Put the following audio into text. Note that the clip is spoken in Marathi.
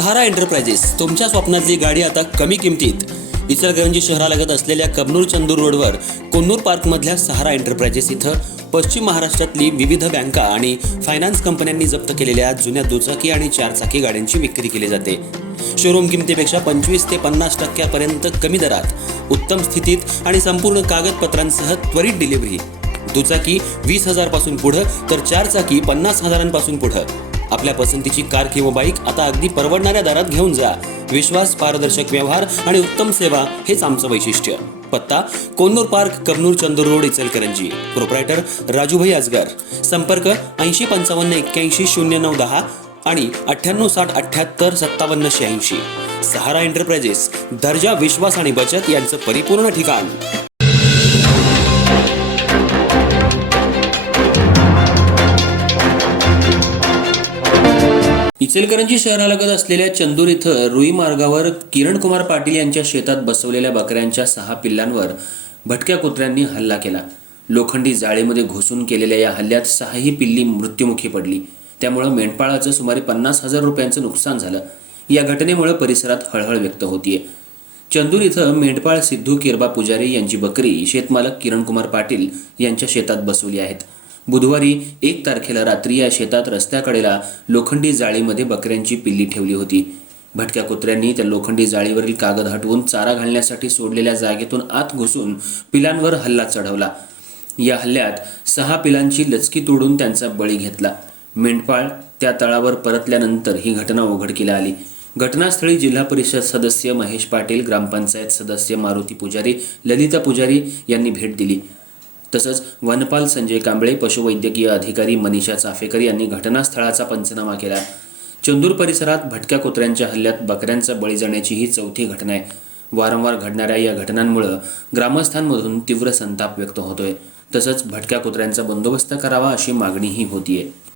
सहारा एंटरप्राइजेस तुमच्या स्वप्नातली गाडी आता कमी किमतीत। इचलकरंजी शहरालगत असलेल्या कबनूर चंदूर रोडवर कोन्नूर पार्कमधल्या सहारा एंटरप्राइजेस इथं पश्चिम महाराष्ट्रातली विविध बँका आणि फायनान्स कंपन्यांनी जप्त केलेल्या जुन्या दुचाकी आणि चारचाकी गाड्यांची विक्री केली जाते। शोरूम किमतीपेक्षा 25 ते 50% कमी दरात, उत्तम स्थितीत आणि संपूर्ण कागदपत्रांसह त्वरित डिलिव्हरी। दुचाकी 20,000 पासून पुढे तर चारचाकी 50,000 पासून पुढे। आपल्या पसंतीची कार किंवा बाईक आता अगदी परवडणाऱ्या दरात घेऊन जा। विश्वास, पारदर्शक व्यवहार आणि उत्तम सेवा हेच आमचं वैशिष्ट्य। पत्ता Konnur park, Kabnur Chandur road, Ichalkaranji. Proprietor Rajubhai Ajgar. संपर्क 8055810910 आणि 9860785786। सहारा एंटरप्राइजेस, दर्जा, विश्वास आणि बचत यांचं परिपूर्ण ठिकाण। इचलकरंजी शहरालगत असलेल्या चंदूर इथं रुई मार्गावर किरण कुमार पाटील यांच्या शेतात बसवलेल्या बकऱ्यांच्या 6 पिल्लांवर भटक्या कुत्र्यांनी हल्ला केला। लोखंडी जाळीमध्ये घुसून केलेल्या या हल्ल्यात 6ही पिल्ली मृत्युमुखी पडली। त्यामुळे मेंढपाळाचं सुमारे 50,000 रुपयांचं नुकसान झालं। या घटनेमुळे परिसरात हळहळ व्यक्त होतीये। चंदूर इथं मेंढपाळ सिद्धू किरबा पुजारी यांची बकरी शेतमालक किरण कुमार पाटील यांच्या शेतात बसवली आहेत। बुधवारी 1 तारखेला रात्री या शेतात रस्त्याकडेला लोखंडी जाळीमध्ये बकऱ्यांची पिल्ली ठेवली होती। भटक्या कुत्र्यांनी त्या लोखंडी जाळीवरील कागद हटवून चारा घालण्यासाठी सोडलेल्या जागेतून आत घुसून पिलांवर हल्ला चढवला। या हल्ल्यात 6 पिलांची लचकी तोडून त्यांचा बळी घेतला। मेंढपाळ त्या तळावर परतल्यानंतर ही घटना उघडकीला आली। घटनास्थळी जिल्हा परिषद सदस्य महेश पाटील, ग्रामपंचायत सदस्य मारुती पुजारी, ललिता पुजारी यांनी भेट दिली। तसंच वनपाल संजय कांबळे, पशुवैद्यकीय अधिकारी मनीषा चाफेकर यांनी घटनास्थळाचा पंचनामा केला। चंदूर परिसरात भटक्या कुत्र्यांच्या हल्ल्यात बकऱ्यांचा बळी जाण्याची ही 4थी घटना आहे। वारंवार घडणाऱ्या या घटनांमुळे ग्रामस्थांमधून तीव्र संताप व्यक्त होतोय। तसंच भटक्या कुत्र्यांचा बंदोबस्त करावा अशी मागणीही होतीये।